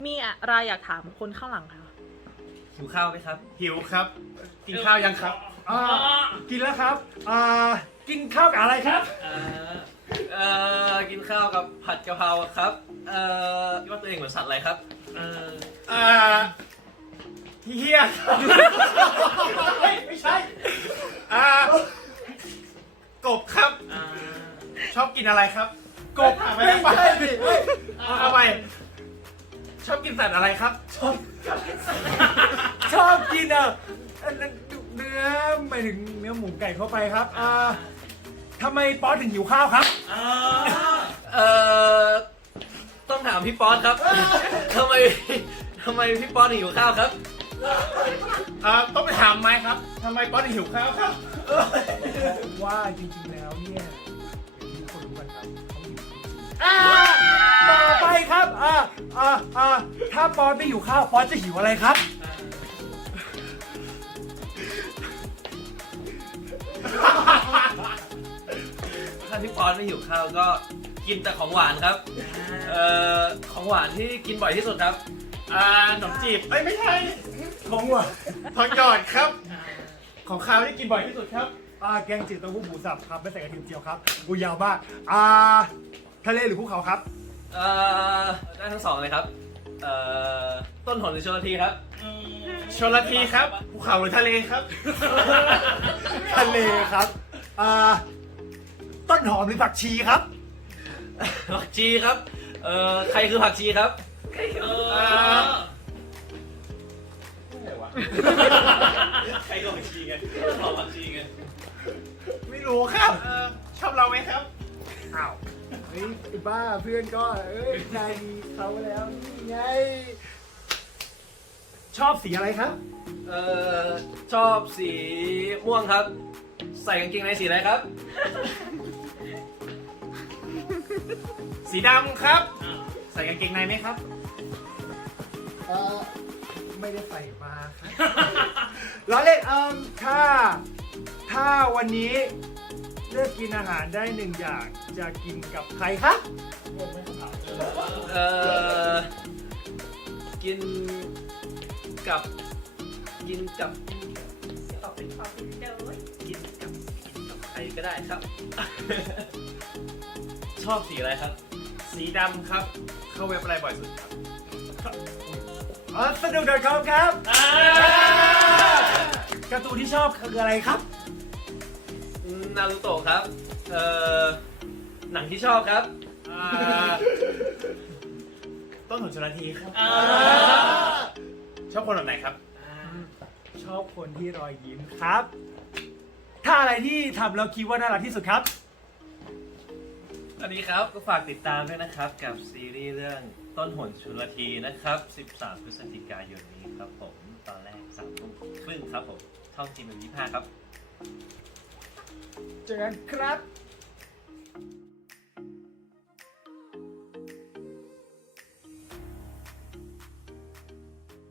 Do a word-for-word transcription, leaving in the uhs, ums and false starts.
มีอะไรอยากถามคนข้างหลังคะหิวข้าวไหมครับหิวครับ กินข้าวยังครับอ่ากินแล้วครับอ่ากินข้าวกับอะไรครับเอ่อเอ่อกินข้าวกับผัดกะเพราครับเอ่อคิดว่าตัวเองเหมือนสัตว์อะไรครับเอ่ออ่าเฮียเฮ้ยไม่ใช่อ่ากบครับอ่าชอบกินอะไรครับ กบไม่ใช่ดิเฮ้ยเอาไปชอบกินสัตว์อะไรครับชอบชอบกินอ่ะอันนั้นเนื้อหมายถึงเนื้อหมูไก่เข้าไปครับอ่าทำไมป๊อตถึงหิวข้าวครับเอ่อต้องถามพี่ป๊อตครับทำไมทำไมพี่ป๊อตถึงหิวข้าวครับอ่าต้องไปถามไม้ครับทำไมป๊อตถึงหิวข้าวครับว่าจริงๆแล้วเนี่ยอย่างที่ทุกคนรู้กันครับเขาหิวอ่าต่อไปครับอ่าอ่าอ่าถ้าป๊อตไม่หิวข้าวป๊อตจะหิวอะไรครับถ้าพี่ป๊อตไม่หิวข้าวก็กินแต่ของหวานครับเอ่อของหวานที่กินบ่อยที่สุดครับอ่าขนมจีบเอ้ยไม่ใช่ของหวานทองหยอดครับ ของข้าวที่กินบ่อยที่สุดครับอ่าแกงจืดเต้าหู้หมูสับครับไม่ใส่กระเทียมเจียวครับอูยาวมากอ่าทะเลหรือภูเขาครับเอ่อได้ทั้งสองเลยครับเอ่อต้นหนหรือชลทีครับชลทีครับภูเขาหรือทะเลครับ ทะเลครับอ่าต้นหอมหรือผักชีครับผักชีครับเอ่อใครคือผักชีครับเอ่อใครคือผักชีกันหอมผักชีกันไม่รู้ครับเอ่อชอบเราไหมครับอ้าวเฮ้ยไอ้บ้าเพื่อนก็เอ้ยนายมีเขาแล้วนี่ไงชอบสีอะไรครับเอ่อชอบสีม่วงครับ ใส่กางเกงในสีอะไรครับสีดำครับ ใส่กางเกงในไหมครับเออไม่ได้ใส่มาครับ ล้อเล่นเอ่มถ้า ถ้าวันนี้เลือกกินอาหารได้หนึ่งอย่างจะกินกับใครครับงงไหมคำถามเอ่อกินกับกินกับตอบเป็นความจริงเด้อกินกับกินกับใครก็ได้ครับ ชอบสีอะไรครับสีดำครับ เข้าเว็บอะไรบ่อยสุดครับอ๋อสนุก .com ครับการ์ตูนที่ชอบคืออะไรครับนารูโตะครับ เอ่อ หนังที่ชอบครับต้นหนชลทีครับ ชอบคนแบบไหนครับ ชอบคนที่รอยยิ้มครับ ถ้าอะไรที่ทำแล้วคิดว่าน่ารักที่สุดครับสวัสดีครับก็ฝากติดตามด้วยนะครับกับซีรีส์เรื่องต้นหนชุลทีนะครับ สิบสาม พฤศจิกายนนี้ครับผม ตอนแรกสามทุ่มครึ่งครับผม ช่องจีนเป็นยี่ห้าครับเจอกันครับ